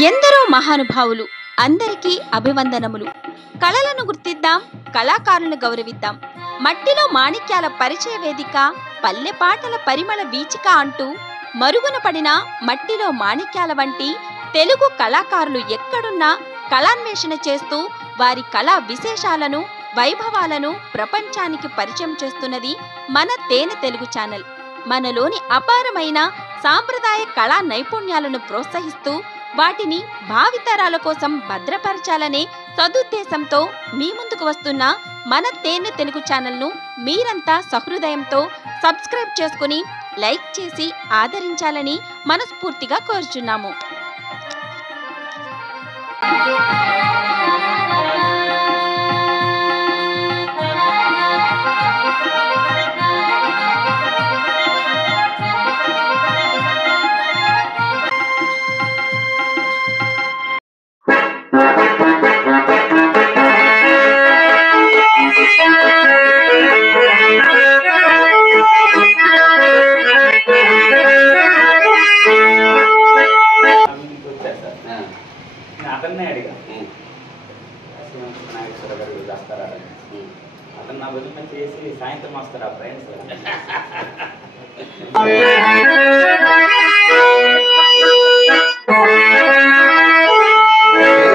ఎందరో మహానుభావులు, అందరికీ అభివందనములు. కళలను గుర్తిద్దాం, కళాకారులను గౌరవిద్దాం. మట్టిలో మాణిక్యాల పరిచయ వేదిక, పల్లె పాటల పరిమళ వీచిక అంటూ మరుగున పడిన మట్టిలో మాణిక్యాల వంటి తెలుగు కళాకారులు ఎక్కడున్నా కళాన్వేషణ చేస్తూ వారి కళా విశేషాలను, వైభవాలను ప్రపంచానికి పరిచయం చేస్తున్నది మన తేనె తెలుగు ఛానల్. మనలోని అపారమైన సాంప్రదాయ కళా నైపుణ్యాలను ప్రోత్సహిస్తూ వాటిని భావితరాల కోసం భద్రపరచాలనే సదుద్దేశంతో మీ ముందుకు వస్తున్న మన తేనె తెలుగు ఛానల్ను మీరంతా సహృదయంతో సబ్స్క్రైబ్ చేసుకుని లైక్ చేసి ఆదరించాలని మనస్ఫూర్తిగా కోరుచున్నాము. అతన్నే అడిగా నాగేశ్వర గారు వస్తారా అతను నా భోజనం చేసి సాయంత్రం వస్తారా ఫ్రెండ్స్.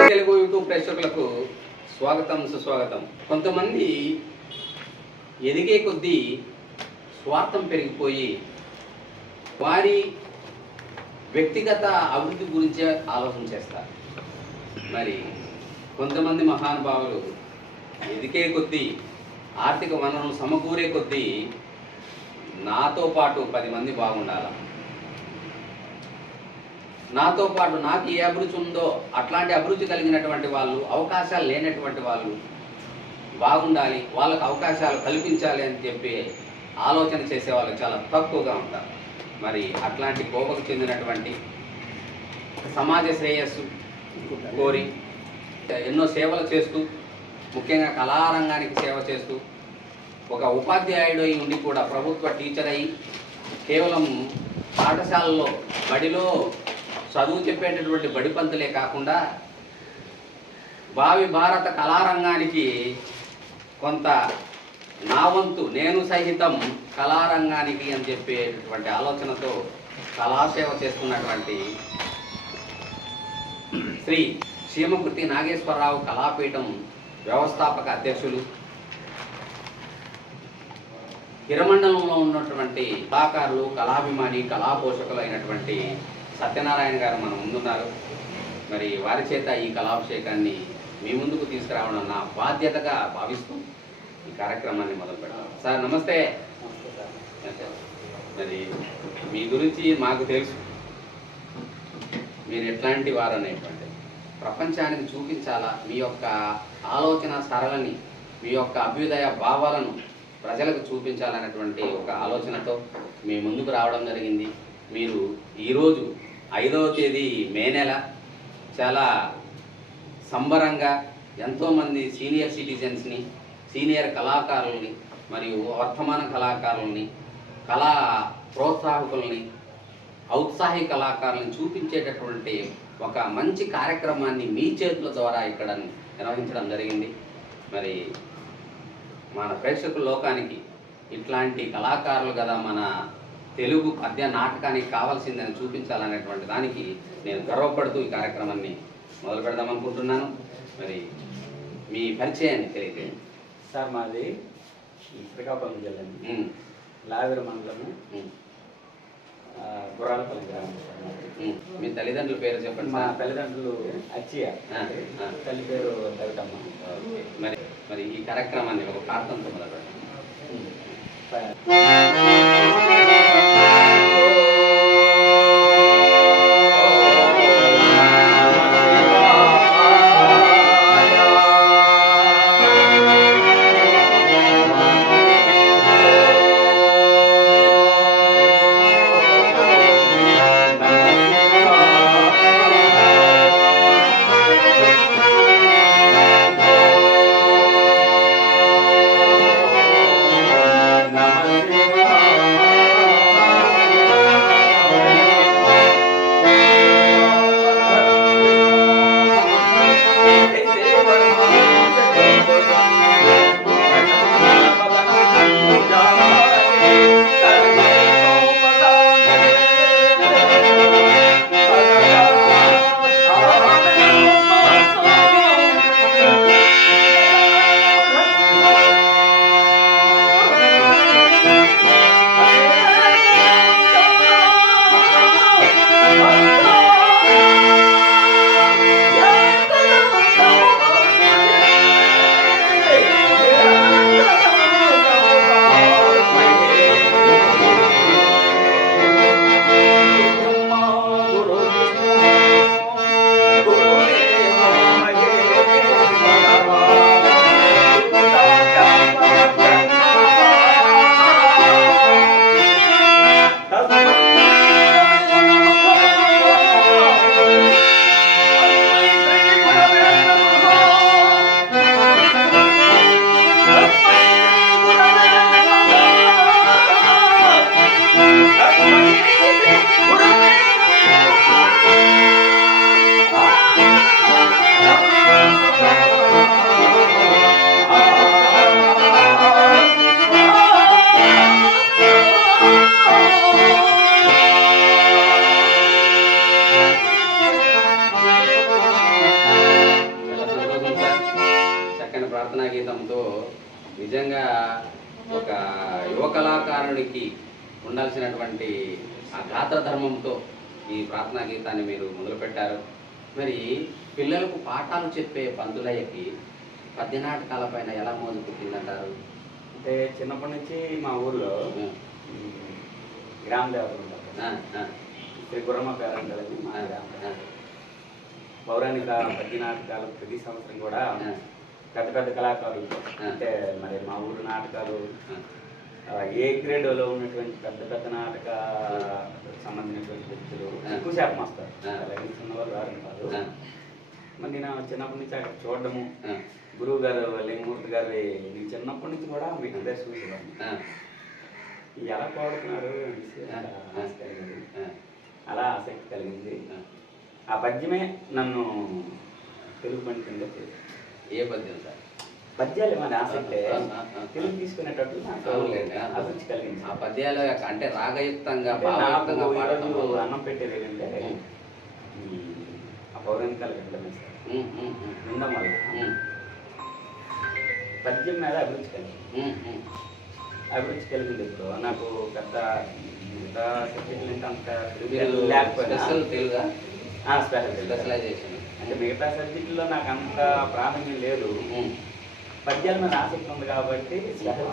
తెలుగు యూట్యూబ్ ప్రేక్షకులకు స్వాగతం, సుస్వాగతం. కొంతమంది ఎదిగే కొద్దీ స్వార్థం పెరిగిపోయి వారి వ్యక్తిగత అభివృద్ధి గురించే ఆలోచన చేస్తారు. మరి కొంతమంది మహానుభావులు ఎదిగే కొద్దీ, ఆర్థిక వనరులు సమకూరే కొద్దీ నాతో పాటు 10 మంది బాగుండాలి, నాతో పాటు నాకు ఏ అభిరుచి ఉందో అట్లాంటి అభిరుచి కలిగినటువంటి వాళ్ళు, అవకాశాలు లేనటువంటి వాళ్ళు బాగుండాలి, వాళ్ళకు అవకాశాలు కల్పించాలి అని చెప్పి ఆలోచన చేసే వాళ్ళు చాలా తక్కువగా ఉంటారు. మరి అట్లాంటి కోపకు చెందినటువంటి సమాజ శ్రేయస్సు కోరి ఎన్నో సేవలు చేస్తూ, ముఖ్యంగా కళారంగానికి సేవ చేస్తూ, ఒక ఉపాధ్యాయుడు అయి ఉండి కూడా ప్రభుత్వ టీచర్ అయి కేవలం పాఠశాలలో బడిలో చదువు చెప్పేటటువంటి బడి పంతులే కాకుండా భావి భారత కళారంగానికి కొంత నా వంతు నేను సహితం కళారంగానికి అని చెప్పేటటువంటి ఆలోచనతో కళాసేవ చేస్తున్నటువంటి శ్రీ చీమకుర్తి నాగేశ్వరరావు కళాపీఠం వ్యవస్థాపక అధ్యక్షులు, హిరమండలంలో ఉన్నటువంటి కళాకారులు, కళాభిమాని, కళాపోషకులు అయినటువంటి సత్యనారాయణ గారు మన ముందున్నారు. మరి వారి చేత ఈ కళాభిషేకాన్ని మీ ముందుకు తీసుకురావడం నా బాధ్యతగా భావిస్తూ ఈ కార్యక్రమాన్ని మొదలు పెడతాం. సార్ నమస్తే. మరి మీ గురించి మాకు తెలుసు, మీరు ఎట్లాంటి వారు అనేటువంటి ప్రపంచానికి చూపించాలా, మీ యొక్క ఆలోచన సరళని, మీ యొక్క అభ్యుదయ భావాలను ప్రజలకు చూపించాలనేటువంటి ఒక ఆలోచనతో మీ ముందుకు రావడం జరిగింది. మీరు ఈరోజు 5వ తేదీ మే నెల చాలా సంబరంగా ఎంతోమంది సీనియర్ సిటిజన్స్ని, సీనియర్ కళాకారుల్ని మరియు వర్తమాన కళాకారుల్ని, కళా ప్రోత్సాహకుల్ని, ఔత్సాహిక కళాకారులను చూపించేటటువంటి ఒక మంచి కార్యక్రమాన్ని మీ చేతుల ద్వారా ఇక్కడ నిర్వహించడం జరిగింది. మరి మన ప్రేక్షకుల లోకానికి ఇట్లాంటి కళాకారులు కదా మన తెలుగు పద్య నాటకానికి కావాల్సిందని చూపించాలనేటువంటి దానికి నేను గర్వపడుతూ ఈ కార్యక్రమాన్ని మొదలు పెడదాం అనుకుంటున్నాను. మరి మీ పరిచయాన్ని తెలియజేయండి. సార్ మాది శ్రీకాకుళం జిల్లా, లావేరు మండలము, గుర్రాలపల్లి గ్రామం. మీ తల్లిదండ్రుల పేరు చెప్పండి. మా తల్లిదండ్రులు అచ్చియ, తల్లి పేరు దవిటమ్మ. మరి ఈ కార్యక్రమాన్ని ఒక ప్రార్థనతో మొదలు పెడతాం. నమః నిజంగా ఒక యువ కళాకారునికి ఉండాల్సినటువంటి ఆ గాత్ర ధర్మంతో ఈ ప్రార్థనా గీతాన్ని మీరు మొదలుపెట్టారు. మరి పిల్లలకు పాఠాలు చెప్పే పంతులయ్యకి పద్య నాటకాలపైన ఎలా మోజు పుట్టిందంటారు? అంటే చిన్నప్పటి నుంచి మా ఊర్లో గ్రామ దేవతలు ఉంటారు, శ్రీ గుర్రమ్మ పేరంటారని మా గ్రామ పౌరాణిక పద్య నాటకాలు ప్రతి సంవత్సరం కూడా పెద్ద పెద్ద కళాకారులు, అంటే మరి మా ఊరు నాటకాలు ఏ గ్రేడ్లో ఉన్నటువంటి పెద్ద పెద్ద నాటక సంబంధించినటువంటి వ్యక్తులు ఎక్కువ శాతం వస్తారు. అలాగే చిన్నవాళ్ళు రారు కాదు. మరి నేను చిన్నప్పటి నుంచి అక్కడ చూడడము, గురువు గారు లింగమూర్తి గారు నేను చిన్నప్పటి నుంచి కూడా మీకు అందరూ చూసేవాడిని. ఎలా పాడుతున్నారు అలా ఆసక్తి కలిగింది. ఆ పద్యమే నన్ను తెలుగు పండితులుగా చేసింది. ఏ పద్యం సార్? పద్యాలు మన ఆసక్తే తెలుగు తీసుకునేటట్టు నాకు అభిరుచి కలిగింది. ఆ పద్యాలు అంటే రాగయుక్తంగా అన్నం పెట్టేది ఏంటంటే ఆ పౌరాణికాలు వినడమే సార్. వినడం వల్ల పద్యం మీద అభిరుచి కలిగింది. అభిరుచి కలిగింది. ఇప్పుడు నాకు పెద్ద మిగతా సబ్జెక్టులు అంటే అంత లేకపోయినా తెలుగా స్పెషలైజేషన్ అంటే మిగతా సబ్జెక్టుల్లో నాకు అంత ప్రాధాన్యం లేదు. పద్యాల మీద ఆసక్తి ఉంది కాబట్టి స్పెషల్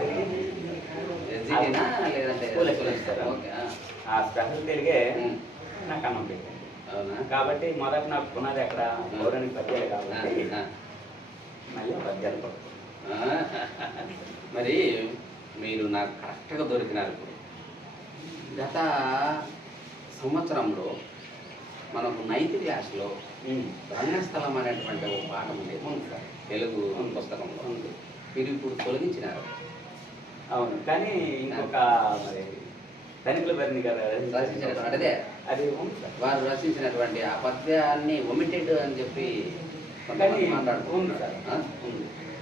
ఆ స్పెషల్ తెలుగే నాకు అన్నం పెట్టింది. కాబట్టి మొదట నాకు పునాది ఎక్కడ పౌరాణిక పద్యాలు కాబట్టి మళ్ళీ పద్యాలు పడుతుంది. మరి మీరు నాకు కరెక్ట్గా దొరికినారు. ఇప్పుడు గత సంవత్సరంలో మనకు 9th క్లాస్లో రంగస్థలం అనేటువంటి ఒక పాఠం ఉండేది తెలుగు పుస్తకంలో. మీరు ఇప్పుడు తొలగించినారు. అవును, కానీ ఇంకొక మరి ధనికుల బరిని కదా రచించినటువంటి అదే అది వారు రచించినటువంటి ఆ పద్యాన్ని ఒమిటెడ్ అని చెప్పి మాట్లాడుతుంది సార్.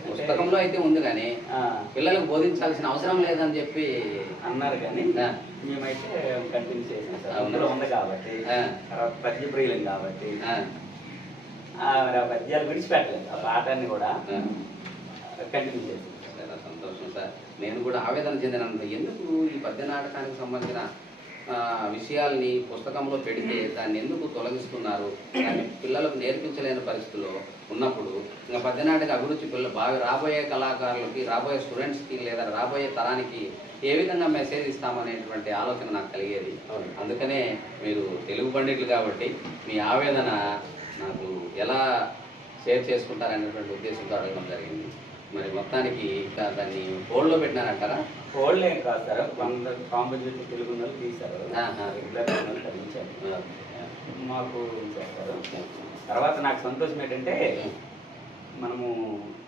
పుస్తకంలో అయితే ఉంది కానీ పిల్లలకు బోధించాల్సిన అవసరం లేదని చెప్పి అన్నారు. కానీ మేమైతే కంటిన్యూ చేసాం సార్. అందులో ఉంది కాబట్టి పద్య ప్రియులం కాబట్టి ఆ పద్యాలు విడిచిపెట్టలేదు. ఆ పాఠాన్ని కూడా కంటిన్యూ చేసాం. సంతోషం సార్. నేను కూడా ఆవేదన చెందినంత ఎందుకు ఈ పద్య నాటకానికి సంబంధించిన విషయాల్ని పుస్తకంలో పెడితే దాన్ని ఎందుకు తొలగిస్తున్నారు, దాన్ని పిల్లలకు నేర్పించలేని పరిస్థితుల్లో ఉన్నప్పుడు ఇంకా పద్యనాటక అభిరుచి రాబోయే కళాకారులకి, రాబోయే స్టూడెంట్స్కి లేదా రాబోయే తరానికి ఏ విధంగా మెసేజ్ ఇస్తామనేటువంటి ఆలోచన నాకు కలిగేది. అందుకనే మీరు తెలుగు పండితులు కాబట్టి మీ ఆవేదన నాకు ఎలా షేర్ చేసుకుంటారనేటువంటి ఉద్దేశంతో అడగడం జరిగింది. మరి మొత్తానికి దాన్ని హోల్డ్లో పెట్టినారంటారా? హోల్డ్ ఏం కాదు సార్, కొంత కాంపోజిట్ తెలుగు తీశారు, మాకు చేస్తారు. తర్వాత నాకు సంతోషం ఏంటంటే మనము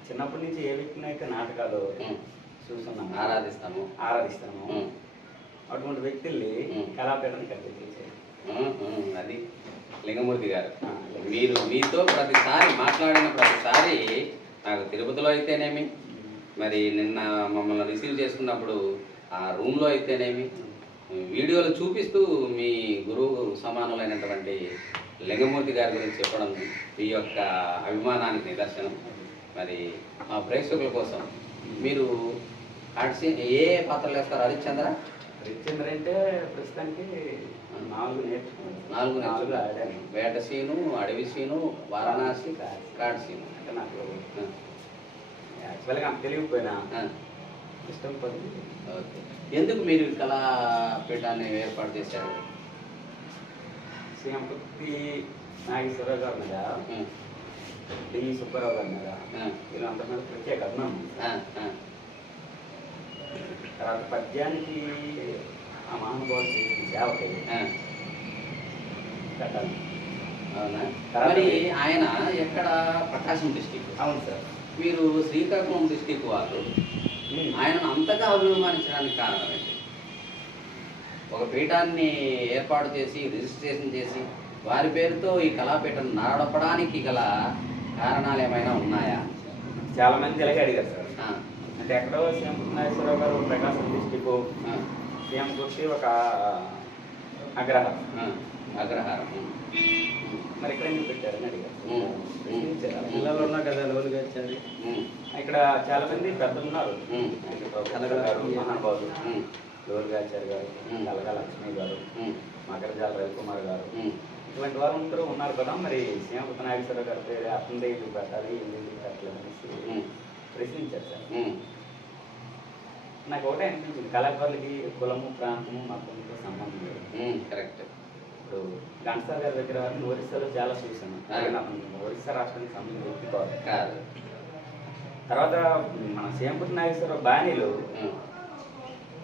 చిన్నప్పటి నుంచి ఏ వ్యక్తిని అయితే నాటకాలు చూస్తున్నాము, ఆరాధిస్తాము అటువంటి వ్యక్తుల్ని కళాపీఠాన్ని కల్పించేసారు. అది లింగమూర్తి గారు, మీరు మీతో ప్రతిసారి మాట్లాడిన ప్రతిసారి నాకు తిరుపతిలో అయితేనేమి, మరి నిన్న మమ్మల్ని రిసీవ్ చేసుకున్నప్పుడు ఆ రూమ్లో అయితేనేమి వీడియోలు చూపిస్తూ మీ గురువు సమానులైనటువంటి లింగమూర్తి గారి గురించి చెప్పడం మీ యొక్క అభిమానానికి నిదర్శనం. మరి మా ప్రేక్షకుల కోసం మీరు ఏ పాత్రలు వేస్తారు? హరిశ్చంద్ర అంటే ప్రస్తుతానికి 4 నేర్చుకున్నాను. వేట సీను, అడవి సీను, వారణాసి, కాడ్ సీను. అంటే నాకు యాక్చువల్గా తెలియకపోయినా ఇష్టం పడి. ఓకే, ఎందుకు మీరు కళాపీఠాన్ని ఏర్పాటు చేశారు? శ్రీంపతి నాగేశ్వరరావు గారి మీద, డి సుబ్బారావు గారి మీద, వీళ్ళందరి మీద ప్రత్యేక అభిమానం. తర్వాత పద్యానికి ఆ మహానుభావులు చేసిన సేవకి కట్టాలి. అవునా? మరి ఆయన ఎక్కడ? ప్రకాశం డిస్టిక్. అవును సార్. మీరు శ్రీకాకుళం డిస్టిక్ వాళ్ళు ఆయనను అంతగా అభిమానించడానికి కారణం ఏంటి? ఒక పీఠాన్ని ఏర్పాటు చేసి రిజిస్ట్రేషన్ చేసి వారి పేరుతో ఈ కళాపీఠం నడపడానికి గల కారణాలు ఏమైనా ఉన్నాయా? చాలా మంది ఇలాగే అడిగారు సార్. అంటే ఎక్కడో శ్రీంపతి నాగేశ్వరరావు గారు ప్రకాశం డిస్టిక్, శ్రీంపతి ఒక అగ్రహారం. అగ్రహారం. మరి ఇక్కడ ఎందుకు పెట్టారని అడిగారు. పిల్లలు ఉన్నా కదా లోలుగా వచ్చారు. ఇక్కడ చాలా మంది పెద్దలు ఉన్నారు. గారు మహానుభావులు, లోరుగాచారి గారు, కలగా లక్ష్మి గారు, మకరజాల రవికుమార్ గారు, ఇటువంటి వారు అందరూ ఉన్నారు కదా. మరి శ్రీమతి నాగేశ్వరరావు గారి పేరు అతనిదే ఎందుకు పెట్టాలి, ఎందుకు పెట్టలేదు అనేసి ప్రశ్నించారు సార్. నాకు ఒకటే అనిపించింది, కళాకారులకి కులము, ప్రాంతము, మతంతో సంబంధం లేదు. కరెక్ట్. ఇప్పుడు ఘంటసాల గారి దగ్గర ఒరిస్సాలో చాలా చూశాను. ఒరిస్సా రాష్ట్రానికి సంబంధించిన వ్యక్తి కాదు. తర్వాత మన శ్రీమతి నాగేశ్వరరావు బాణీలు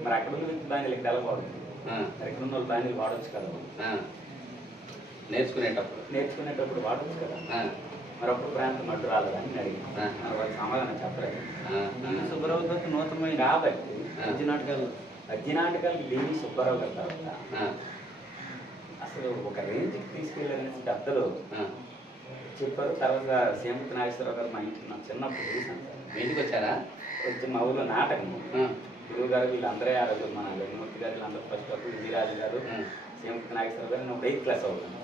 మరి అక్కడ ఉన్న వ్యక్తి బాణీలకి తెలకూడదు. మరి ఇక్కడ ఉన్న వాళ్ళు బాణీలు వాడవచ్చు కదా. నేర్చుకునేటప్పుడు వాడవచ్చు కదా. మరి అప్పుడు ప్రాంతం అడ్డు రాలేదని అడిగింది. వాళ్ళు సమాధానం చెప్పలేదు. సుబ్బరావు నూతనమైన కాబట్టి పద్య నాటకాలకి దేవి సుబ్బారావు గారి తర్వాత అసలు ఒక రేంజ్కి తీసుకెళ్ళారనేసి పెద్దలు చెప్పారు. తర్వాత శ్రీమతి నాగేశ్వరరావు గారు మా ఇంటికి నాకు చిన్నప్పుడు చూసాను సార్. మీ ఇంటికి వచ్చారా? వచ్చి మా ఊళ్ళో నాటకము తెలుగు గారు వీళ్ళందరూ ఆ రోజు మన వెంకమూర్తి గారు వీళ్ళందరూ ఫస్ట్ అప్పుడు విజయరాజు గారు, శ్రీమతి నాగేశ్వరరావు గారు నేను 8th క్లాస్ అవుతాను.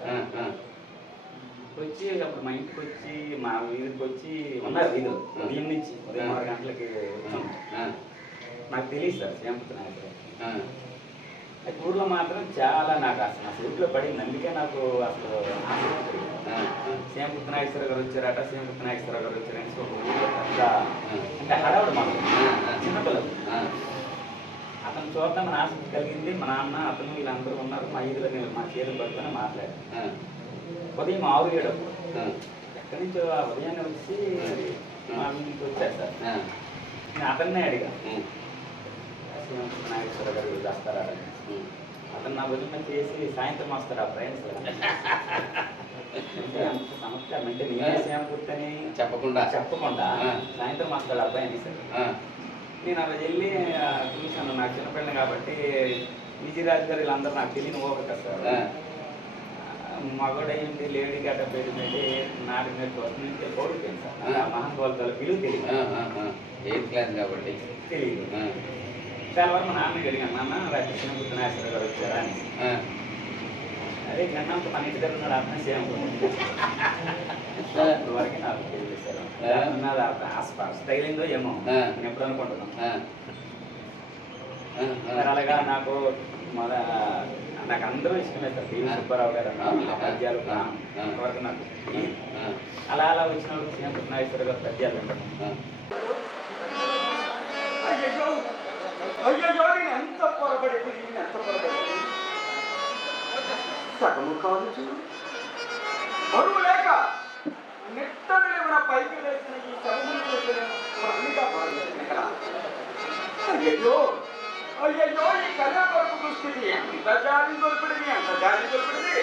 వచ్చి అప్పుడు మా ఇంటికి వచ్చి మా వీధికి వచ్చి ఉన్నారు వీధులు. ఉదయం నుంచి ఉదయం 6 గంటలకి నాకు తెలియదు సార్ శ్రీమతి నాగేశ్వరరావు. అయితే ఊర్లో మాత్రం చాలా నాకు అసలు ఊరిలో పడింది. అందుకే నాకు అసలు శ్రీమతి నాగేశ్వరరావు గారు వచ్చారట, శ్రీమతి నాగేశ్వరరావు గారు వచ్చారని ఒక ఊళ్ళో పెద్ద అంటే హడావుడు మాకు చిన్నపిల్లలు. అతను చూద్దామని ఆసక్తి కలిగింది. మా నాన్న అతను వీళ్ళందరూ ఉన్నారు. మా ఈదులో మా చేతులు పట్టుకొని మాట్లాడారు. ఉదయం 6-7 ఎక్కడి నుంచో ఆ ఉదయాన్నే వచ్చి మా ఇంటికి వచ్చారు సార్. నేను అతన్నే అడిగా, శ్రీమతి నాగేశ్వర గారు వస్తారా? అతను నా భోజనం చేసి సాయంత్రం వస్తారా ఫ్రెండ్స్ అంత సంస్కారం అంటే నేనే శ్యామకూర్తని చెప్పకుండా సాయంత్రం వస్తాడు అబ్బాయి అని సార్. నేను అలా వెళ్ళి చూశాను. నాకు చిన్నపిల్లని కాబట్టి విజయరాజు గారు వీళ్ళందరూ నాకు తెలియని ఓకే కదా సార్. మగడైంది లేడీ గట్ట పెరిగిందంటే నాటి మీద నుంచి కోరుకుంది సార్. మహానుభావుల విలువ తెలియదు. 8th క్లాస్ కాబట్టి తెలియదు. చాలా వరకు మా నాన్న అడిగాను, నాన్న శ్రీమతి నాగేశ్వర గారు వచ్చారా అని. అదే కన్నంత మన ఇంటి దగ్గర ఉన్నాడు అర్థం చేయకూడదు వరకు నాకు తెలియదు సార్. స్టైల్ ఏందో ఏమో నేను ఎప్పుడు అనుకుంటున్నాను. అలాగా నాకు నాకు అందరూ ఇష్టమే సార్. దేవి సుబ్బారావు గారు పద్యాలు వరకు నాకు అలా వచ్చినప్పుడు శ్రీమతి నాగేశ్వర గారు పద్యాలు ఉంటాను. అయ్యో ఎంత పొరబడి సగము కావచ్చు. బరువు లేక నెట్టని పైకి వేసిన ఈ అయ్యో అయ్యో ఈ కళ కొరకు దృష్టిని ఎంత జాలి దొరికింది, ఎంత జాలి దొరికింది.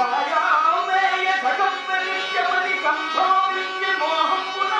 మాయామేయ జగమ్మని సంభావించి మోహమున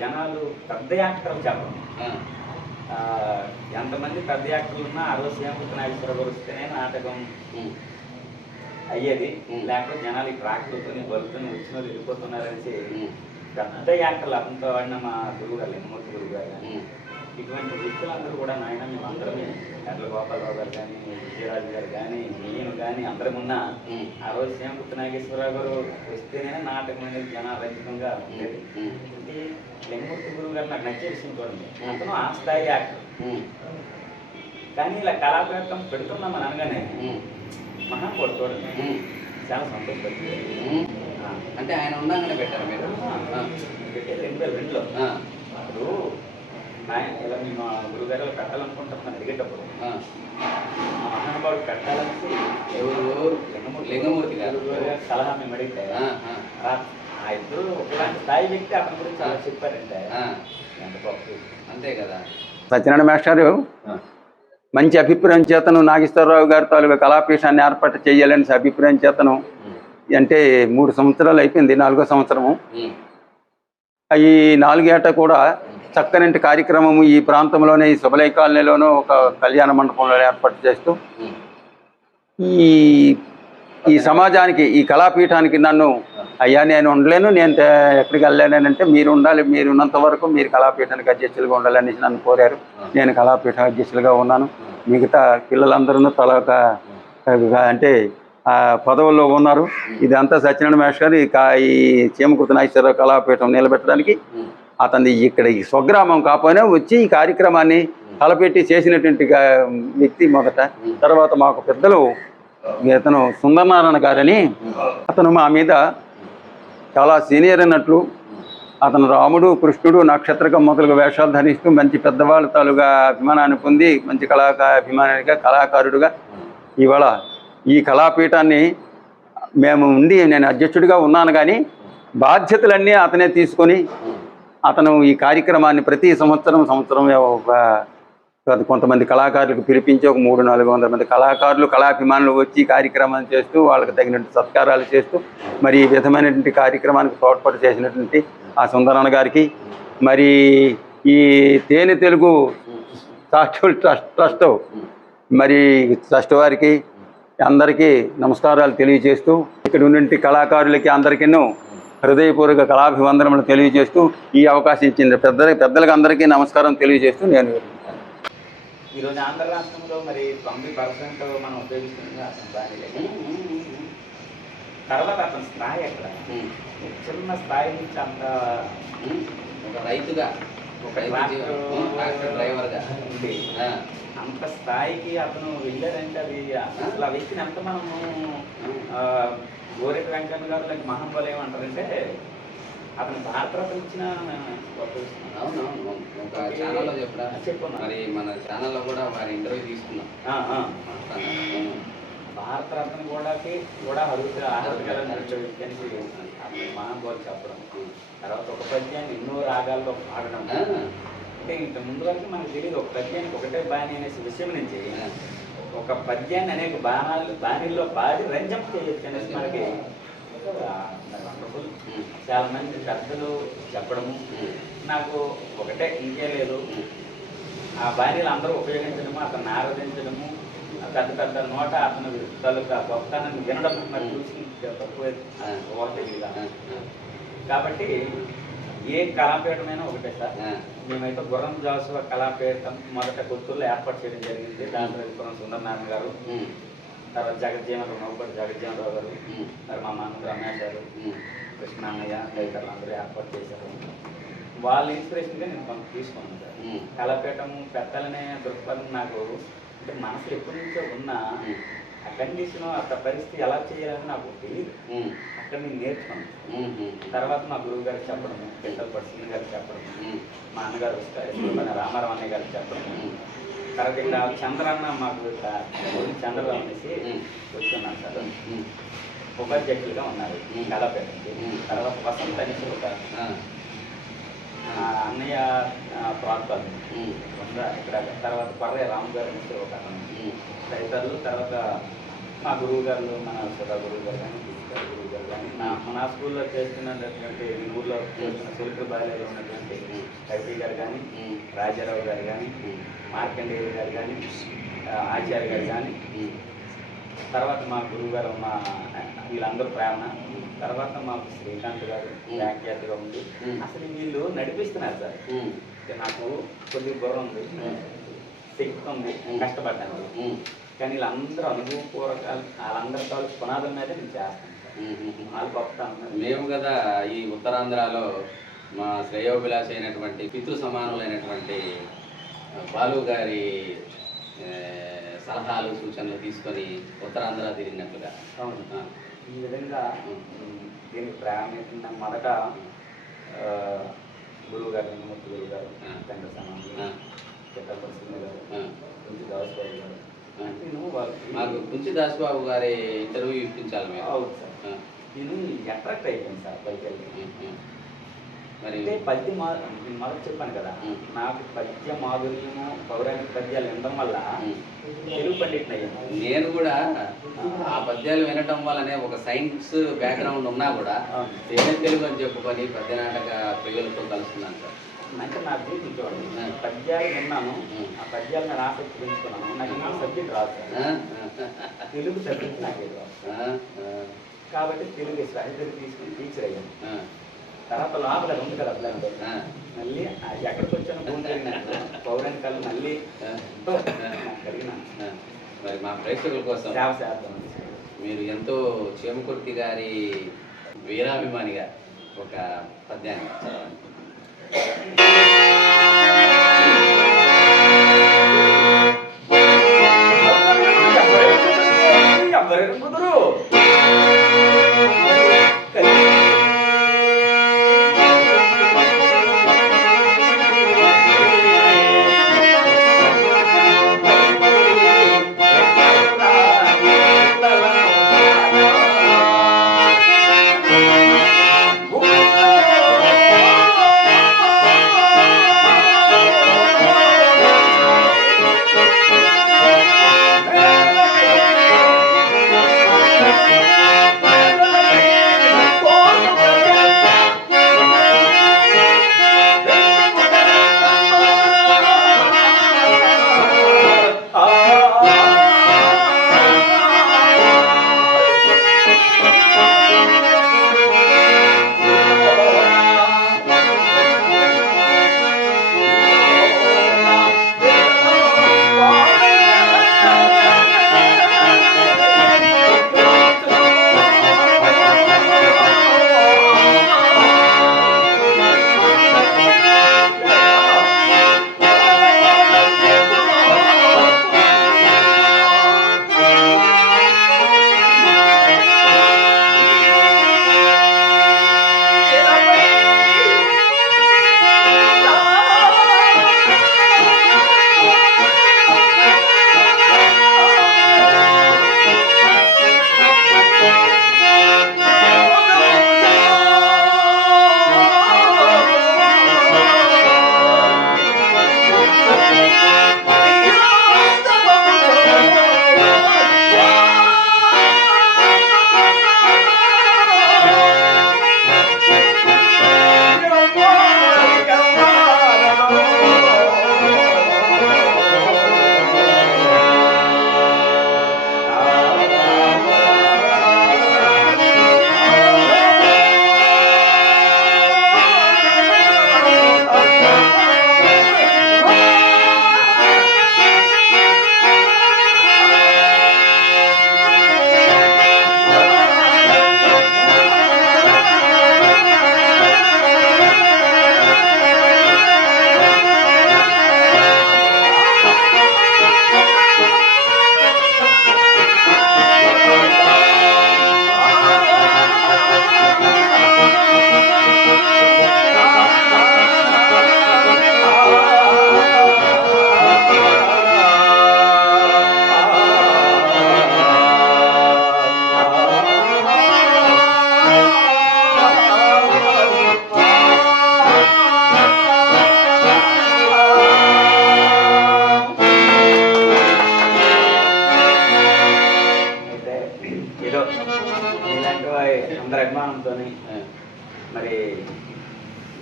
జనాలు పెద్ద యాక్టర్లు చెప్పడం. ఎంతమంది పెద్ద యాక్టర్లు ఉన్నా ఆ రోజు శ్రీమంత నాగేశ్వర గారు వస్తేనే నాటకం అయ్యేది. లేకపోతే జనాలు ఈ ట్రాక్టర్తో బలుపుని వచ్చిన వెళ్ళిపోతున్నారనేసి పెద్ద యాక్టర్లు అతనితో వాడిన మా గురువు గారు లింగమూర్తి గురువు గారు కానీ ఇటువంటి వ్యక్తులందరూ కూడా నాయన మేము అందరమే ఎడ్ల గోపాలరావు గారు కానీ విజయరాజు గారు కానీ నేను కానీ అందరం ఉన్నా ఆ రోజు శ్రీమంత నాగేశ్వరరావు గారు వస్తేనే నాటకం అనేది జనారహితంగా ఉండేది. అంటే లింగమూర్తి గురువు గారు నాకు నచ్చే విషయం చూడండి, అతను ఆ స్థాయి యాక్టర్. కానీ ఇలా కళాపేతం పెడుతున్నామని అనగానే మహాపూర్ చూడండి చాలా సంతోషపడుతుంది. అంటే ఆయన ఉండగానే పెట్టారు మీరు? పెట్టే 2002లో అప్పుడు ఇలా మేము గురుగారు పెట్టాలనుకుంటామని అడిగేటప్పుడు మహానుభావుడు పెట్టాలనేసి లింగమూర్తి గారు సలహా మేము అడిగితే ఆ ఇద్దరు ఒకలాంటి స్థాయి వ్యక్తి అతని గురించి చాలా చెప్పారంటే ఎంత గొప్ప. అంతే కదా. సత్యనారాయణ మాస్టారు మంచి అభిప్రాయం చేతను నాగేశ్వరరావు గారి తాలూకా కళాపీఠాన్ని ఏర్పాటు చేయాలని అభిప్రాయం చేతను అంటే 3 సంవత్సరాలు అయిపోయింది, 4వ సంవత్సరము. ఈ 4 ఏట కూడా చక్కనింటి కార్యక్రమము ఈ ప్రాంతంలోనే ఈ శుభలయ కాలనీలోనూ ఒక కళ్యాణ మండపంలో ఏర్పాటు చేస్తూ ఈ సమాజానికి ఈ కళాపీఠానికి నన్ను అయ్యా నేను ఉండలేను, నేను ఎక్కడికి వెళ్ళలేనంటే మీరు ఉండాలి, మీరు ఉన్నంత వరకు మీరు కళాపీఠానికి అధ్యక్షులుగా ఉండాలని నన్ను కోరారు. నేను కళాపీఠ అధ్యక్షులుగా ఉన్నాను. మిగతా పిల్లలందరూ తలక అంటే పదవుల్లో ఉన్నారు. ఇదంతా సత్యనారాయణ మాస్టర్ గారు ఈ చీమకుర్తి నాగేశ్వరరావు కళాపీఠం నిలబెట్టడానికి అతని ఇక్కడ ఈ స్వగ్రామం కాకపోయినా వచ్చి ఈ కార్యక్రమాన్ని తలపెట్టి చేసినటువంటి వ్యక్తి మొదట. తర్వాత మాకు పెద్దలు ఇతను సుందరనారాయణ గారని అతను మా మీద చాలా సీనియర్ అన్నట్లు అతను రాముడు కృష్ణుడు నక్షత్రక మొదలుగా వేషాలు ధరిస్తూ మంచి పెద్దవాళ్ళ తాలుగా అభిమానాన్ని పొంది మంచి అభిమానిగా కళాకారుడుగా ఇవాళ ఈ కళాపీఠాన్ని మేము ఉండి నేను అధ్యక్షుడిగా ఉన్నాను. కానీ బాధ్యతలన్నీ అతనే తీసుకొని అతను ఈ కార్యక్రమాన్ని ప్రతి సంవత్సరం కొంతమంది కళాకారులకు పిలిపించి ఒక 300-400 మంది కళాకారులు కళాభిమానులు వచ్చి కార్యక్రమాన్ని చేస్తూ వాళ్ళకి తగినట్టు సత్కారాలు చేస్తూ మరి ఈ విధమైనటువంటి కార్యక్రమానికి తోడ్పాటు చేసినటువంటి ఆ సుందరన్న గారికి, మరి ఈ తేనె తెలుగు చారిటబుల్ ట్రస్ట్ మరి ట్రస్ట్ వారికి అందరికీ నమస్కారాలు తెలియజేస్తూ ఇక్కడ ఉన్నటువంటి కళాకారులకి అందరికీ హృదయపూర్వక కళాభివందనములు తెలియజేస్తూ ఈ అవకాశం ఇచ్చింది పెద్దలకు అందరికీ నమస్కారం తెలియజేస్తూ నేను ఈరోజు ఆంధ్ర రాష్ట్రంలో మరి 90% మనం ఉపయోగిస్తుంది అతని బాణీలే. తర్వాత అతని స్థాయి ఎక్కడ చిన్న స్థాయి నుంచి అంత ఒక రైతుగా డ్రైవర్గా అంత స్థాయికి అతను వెళ్ళారంటే అది అసలు ఆ వ్యక్తిని ఎంత మనము గోరెటి వెంకన్న గారు లేక మహానుభావులు ఏమంటారంటే అతను భారతరత్న ఇచ్చిన అవునవును ఒక ఛానల్లో చెప్పిన మరి మన ఛానల్లో కూడా వారి ఇంటర్వ్యూ తీసుకున్నాం. భారతరత్న కూడా అర్హత మహానుభావులు చెప్పడం, తర్వాత ఒక పద్యాన్ని ఎన్నో రాగాల్లో పాడడం. అంటే ఇంత ముందు వరకు మనకు తెలియదు ఒక పద్యానికి ఒకటే బాణి అనే విషయం నుంచి ఒక పద్యాన్ని అనేక బాణీల్లో పాడి రంజం చేయొచ్చు అనేసి మనకి వండర్ఫుల్. చాలా మంది పెద్దలు చెప్పడము నాకు ఒకటే ఇంకే లేదు, ఆ బాణీలు అందరూ ఉపయోగించడము, అతను ఆరాధించడము, పెద్ద పెద్ద నోట అతను తాలూకా గొప్పతనాన్ని వినడం నాకు చూసి తక్కువ తెలియదు. కాబట్టి ఏ కళాపీఠమైనా ఒకటే సార్. మేమైతే గుర్రం జాసువ కళాపీఠం మొదట కొత్తూరులో ఏర్పాటు చేయడం జరిగింది. దాంట్లో గుర్రం సుందరనారాయణ గారు, తర్వాత జగజ్జీవనరావు నవ్వుపడి జగజ్జీవనరావు గారు, మరి మా మామూలు రమేష్ గారు, కృష్ణాన్నయ్య తదితరులు అందరూ ఏర్పాటు చేశారు. వాళ్ళ ఇన్స్పిరేషన్గా నేను కొంత తీసుకున్నాను సార్. కళాపీఠం పెట్టాలనే దృక్పథం నాకు అంటే మనసులో ఎప్పటి నుంచో ఉన్న ఆ కండిషన్ అక్కడ పరిస్థితి ఎలా చేయాలని నాకు తెలియదు. అక్కడ నేను నేర్చుకున్నాను. తర్వాత మా గురువు గారికి చెప్పడము, పెద్దల పట్టిన గారికి చెప్పడము, మా అన్నగారు రామారావు అన్నయ్య గారికి చెప్పడము, తర్వాత ఇక్కడ చంద్రన్న మాకు చంద్రరావు అనేసి వచ్చున్నాను సార్. ఉపాధ్యక్షులుగా ఉన్నారు కళాపేటకి. తర్వాత వసంత అనేసి ఒక అన్నయ్య ప్రాంతాలు ఇక్కడ. తర్వాత పర్రే రాము గారు అనేసి ఒక తదితరులు. తర్వాత మా గురువు గారు మన సుధా గురువు గారు కానీ చేస్తారు గురువు గారు. కానీ నా స్కూల్లో చేస్తున్నటువంటి ఊళ్ళో చేస్తున్న సులుకు బాయిలో ఉన్నటువంటి కవిపి గారు కానీ, రాజారావు గారు కానీ, మార్కండేయ గారు కానీ, ఆచార్య గారు కానీ, తర్వాత మా గురువు గారు మా వీళ్ళందరూ ప్రేరణ, తర్వాత మాకు శ్రీకాంత్ గారు వ్యాఖ్యాతగా ఉంది. అసలు వీళ్ళు నడిపిస్తున్నారు సార్. నాకు కొద్దిగా బుర్ర ఉంది, శక్తి ఉంది, కష్టపడ్డాను. కానీ వీళ్ళందరూ అనుభవపూర్వకాలు వాళ్ళందరి తాలూ పునాదుల మీదే నేను చేస్తాను. వాళ్ళు గొప్పతనం. మేము కదా ఈ ఉత్తరాంధ్రలో మా శ్రేయోభిలాష అయినటువంటి పితృ సమానులైనటువంటి బాలు గారి సలహాలు సూచనలు తీసుకొని ఉత్తరాంధ్ర తిరిగినట్లుగా. అవును. ఈ విధంగా దీనికి ప్రారంభించిన మొదట గురువు గారు, లింగమూర్తి గురువు గారు, తండ్రి సమానం, చిత్తపరిశ్రమ గారు, కుంచి దాసబాబు గారు, నేను మాకు కుంచి దాసబాబు గారి ఇంటర్వ్యూ ఇప్పించాలి మీరు. అవును సార్. నేను అట్రాక్ట్ అయిపోయింది సార్ పైకి. మరి అంటే పద్యం నేను మొదటి చెప్పాను కదా, నాకు పద్య మాధుర్యము పౌరాణిక పద్యాలు వినడం వల్ల తెలుగు పండిట్ని అయ్యాను. నేను కూడా ఆ పద్యాలు వినటం వల్లనే ఒక సైన్స్ బ్యాక్గ్రౌండ్ ఉన్నా కూడా తెలుగు అని చెప్పుకొని పద్య నాటక పిల్లలతో కలుస్తున్నాను సార్. అంటే నా జీవితం చూడండి, పద్యాలు విన్నాను, ఆ పద్యాలు నేను ఆసక్తి పెంచుకున్నాను. నాకు ఇంకో సబ్జెక్ట్ రాదు సార్, తెలుగు సబ్జెక్ట్ నాకు రాదు. కాబట్టి తెలుగు సాహిత్యం తీసుకుని టీచర్ అయ్యాను. తర్వాత లోపల అది ఉంది కదా ప్లాన్, మళ్ళీ ఎక్కడికి వచ్చాను భూమి కలిగిన పౌరాణికాలు మళ్ళీ కలిగిన. మరి మా ప్రేక్షకుల కోసం సేవ చేద్దాం. మీరు ఎంతో చేమకుర్తి గారి వీరాభిమానిగా ఒక పద్యాన్ని చదవండి. కుదురు Oh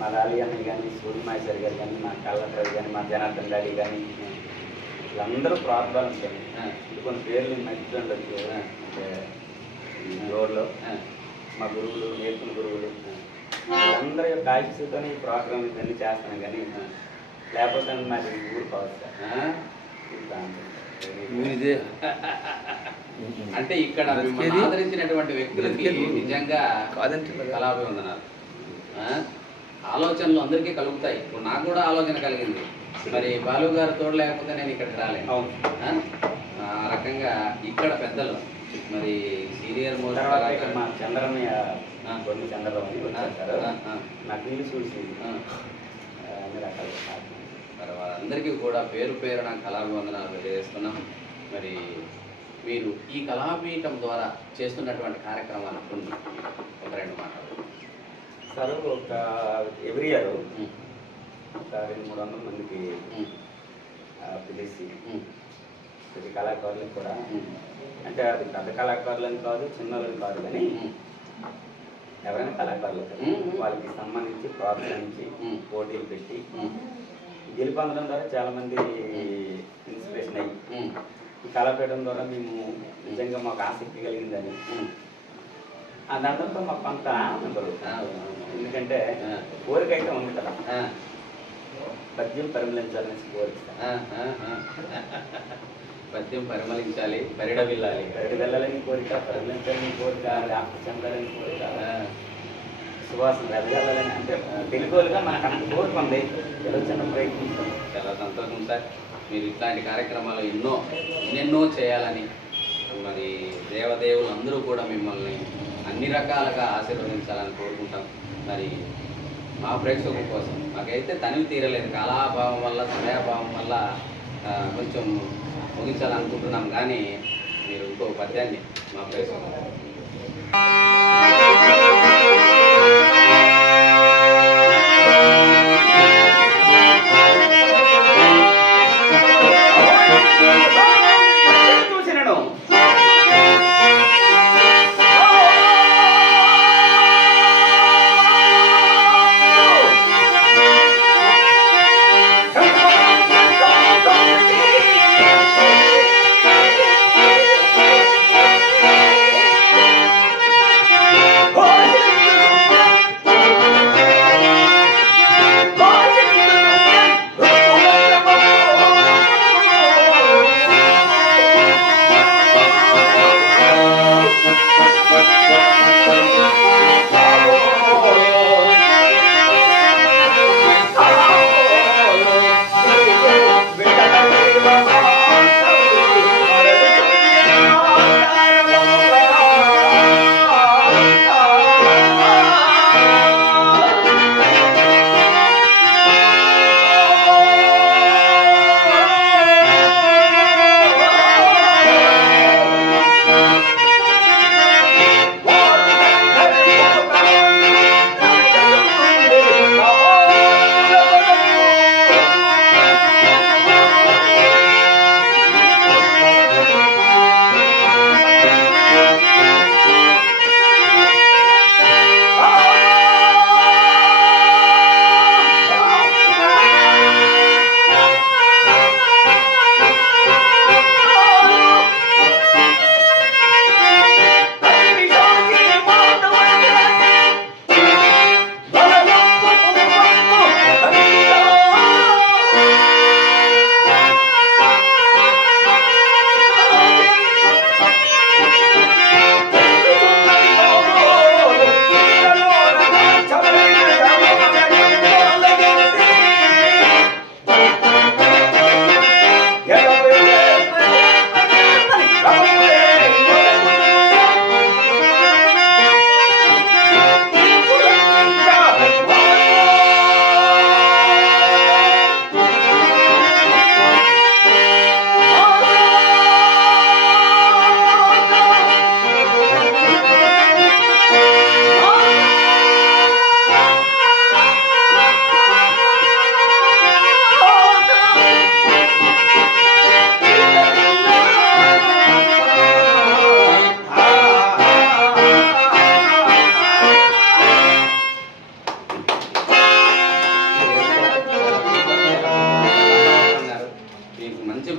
మా లాలి అన్నయ్య కానీ, సూర్యమాచారి గారు కానీ, మా కళ్ళరావు కానీ, మా జనార్దన్ గారి కానీ, వీళ్ళందరూ ప్రోత్సాహం ఉంటుంది. ఇది కొన్ని పేర్లు మర్చిపోండి. అంటే ఈ రోడ్లో మా గురువులు, నేర్పుల గురువులు వీళ్ళందరి యొక్క ఆశీస్సుతో ఈ ప్రోగ్రామ్ ఇవన్నీ చేస్తాను కానీ లేకపోతే మాది ఊరు కావచ్చు సార్. ఇదే అంటే ఇక్కడ మిమ్మల్ని ఆదరించినటువంటి వ్యక్తులకి నిజంగా కళాభివందనాలు. ఆలోచనలు అందరికీ కలుగుతాయి. ఇప్పుడు నాకు కూడా ఆలోచన కలిగింది, మరి బాలు గారు తోడు లేకపోతే నేను ఇక్కడికి రాలేను. ఆ రకంగా ఇక్కడ పెద్దలు మరి సీనియర్ మోస్ట్ మా చంద్రమయ్య కొన్ని చంద్రరావు అని వచ్చారు. నాకు ఇల్లు చూసి అన్ని రకాల మరి వాళ్ళందరికీ కూడా పేరు పేరు నాకు కళాభివందనాలు తెలియజేస్తున్నాం. మరి మీరు ఈ కళాపీఠం ద్వారా చేస్తున్నటువంటి కార్యక్రమాలు కొన్ని ఒక 2 మాటలు సార్. ఒక ఎవ్రీ ఇయర్ ఒక 200-300 మందికి పిలిచి ప్రతి కళాకారులకు కూడా, అంటే అది పెద్ద కళాకారులని కాదు, చిన్నోళ్ళని కాదు, కానీ ఎవరైనా కళాకారులు వాళ్ళకి సంబంధించి ప్రోత్సహించి పోటీలు పెట్టి గెలుపొందడం ద్వారా చాలామంది ఇన్స్పిరేషన్ అయ్యి ఈ కళాపీఠం ద్వారా మేము నిజంగా మాకు ఆసక్తి కలిగిందని దాంతో మాకు కొంత ఆనందం కలుగుతుంది. ఎందుకంటే కోరిక అయితే ఉంది కదా, పద్యం పరిమళించాలని కోరిక. పద్యం పరిమళించాలి, పరిడ వెళ్ళాలి, వెళ్ళాలని కోరిక, పరిమళించాలని కోరిక, వ్యాప్తి చెందాలని కోరిక, సువాసన వెళ్ళాలని, అంటే తెలుగులుగా మనకు అంత కోరిక ఉంది. ఏదో చిన్న ప్రయత్నించాం. చాలా సంతోషం సార్. మీరు ఇట్లాంటి కార్యక్రమాలు ఎన్నెన్నో చేయాలని, మరి దేవదేవులు అందరూ కూడా మిమ్మల్ని అన్ని రకాలుగా ఆశీర్వదించాలని కోరుకుంటాం. మరి మా ప్రేక్షకుల కోసం మాకైతే తనివి తీరలేదు, కళాభావం వల్ల, సమయాభావం వల్ల కొంచెం ముగించాలనుకుంటున్నాం. కానీ మీరు ఇంకో పద్యాన్ని మా ప్రేక్షకులు Oh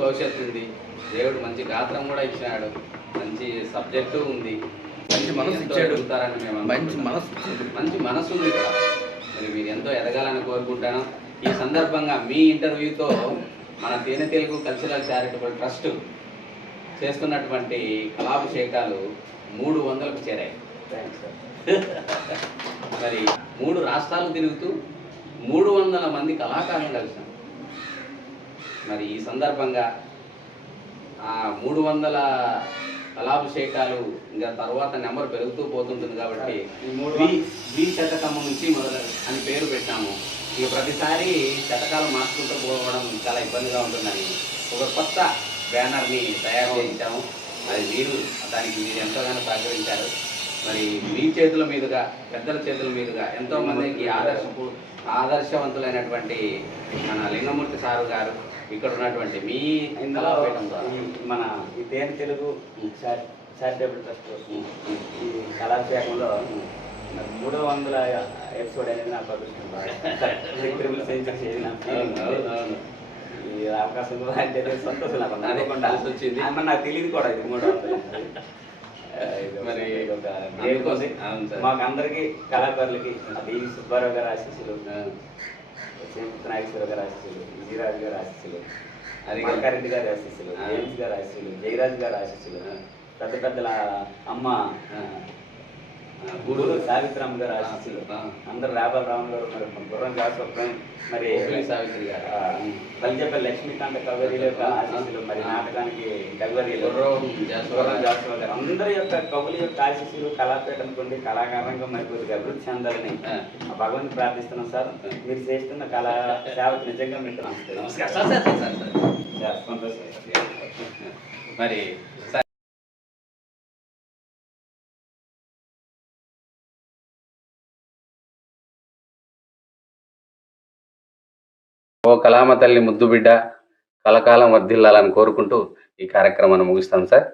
భవిష్యత్తు ఉంది. దేవుడు మంచి గాత్రం కూడా ఇచ్చినాడు, మంచి సబ్జెక్టు ఉంది, మంచి మనసు ఎంతో ఇచ్చాడు. ఎదుగుతారని మేము మంచి అనుకుంటున్నాం. మనసు ఇచ్చాడు. మంచి మనసు ఉంది ఇక్కడ. మరి మీరు ఎంతో ఎదగాలని కోరుకుంటాను. ఈ సందర్భంగా మీ ఇంటర్వ్యూతో మన తేనె తెలుగు కల్చరల్ చారిటబుల్ ట్రస్ట్ చేస్తున్నటువంటి కళాభిషేకాలు 300కు చేరాయి. Thanks sir. మరి 3 రాష్ట్రాలు తిరుగుతూ 300 మంది కళాకారులను కలిసాం. మరి ఈ సందర్భంగా ఆ 300 కళాభిషేకాలు ఇంకా తర్వాత నెంబర్ పెరుగుతూ పోతుంటుంది కాబట్టి బి శతకము నుంచి మొదలు అని పేరు పెట్టాము. ఇక ప్రతిసారి శతకాలు మార్చుకుంటూ పోవడం చాలా ఇబ్బందిగా ఉంటుందని ఒక కొత్త బ్యానర్ని తయారు చేయించాము. అది దానికి మీరు ఎంతగానో సహకరించారు. మరి మీ చేతుల మీదుగా, పెద్దల చేతుల మీదుగా ఎంతోమందికి ఆదర్శవంతులైనటువంటి మన లింగమూర్తి సారు గారు, ఇక్కడ ఉన్నటువంటి మీ ఇందులో మన ఈ తేనె తెలుగు చారిటబుల్ ట్రస్ట్ ఈ కళాభిషేకంలో 300 ఎపిసోడ్ అనేది నాకు అదృష్టం. సెంచరీ ఈ అవకాశం కూడా అంటే సంతోషం నాకు అనుకోకుండా వచ్చింది. నాకు తెలియదు కూడా ఇది 300. మరి మాకు అందరికీ కళాకారులకి డివి సుబ్బారావు గారి ఆశీస్సులు, నాగేశ్వర గారి ఆశీస్సులు, విజయరాజు గారి ఆశీస్సులు, మల్కారెడ్డి గారి ఆశీస్సులు, జేమ్స్ గారి ఆశీస్సులు, జయరాజు గారి ఆశీస్సులు, పెద్ద పెద్దల అమ్మ గూడూరు సావిత్రమ్మ గారి ఆశీస్సులు, అందరు రాబల్ రామ్ గారు, మరి గుర్రం జాస్వరం, మరి సావిత్రి గారు, బల్జపల్లి లక్ష్మీకాంత కవరీల యొక్క ఆశీస్సులు, మరి నాటకానికి కవరీలు గుర్రం జాస్వ గారు, అందరి యొక్క కవుల యొక్క ఆశీస్సులు కళాపీఠం పొంది కళాకారంగా మరి కొద్దిగా అభివృద్ధి చెందాలని భగవంతుని ప్రార్థిస్తున్నాం సార్. మీరు చేస్తున్న కళా సేవకు నిజంగా మీకు నమస్కారం. సంతోషం. మరి ఓ కళామ తల్లి ముద్దు బిడ్డ కలకాలం వర్ధిల్లాలని కోరుకుంటూ ఈ కార్యక్రమాన్ని ముగిస్తాం సార్.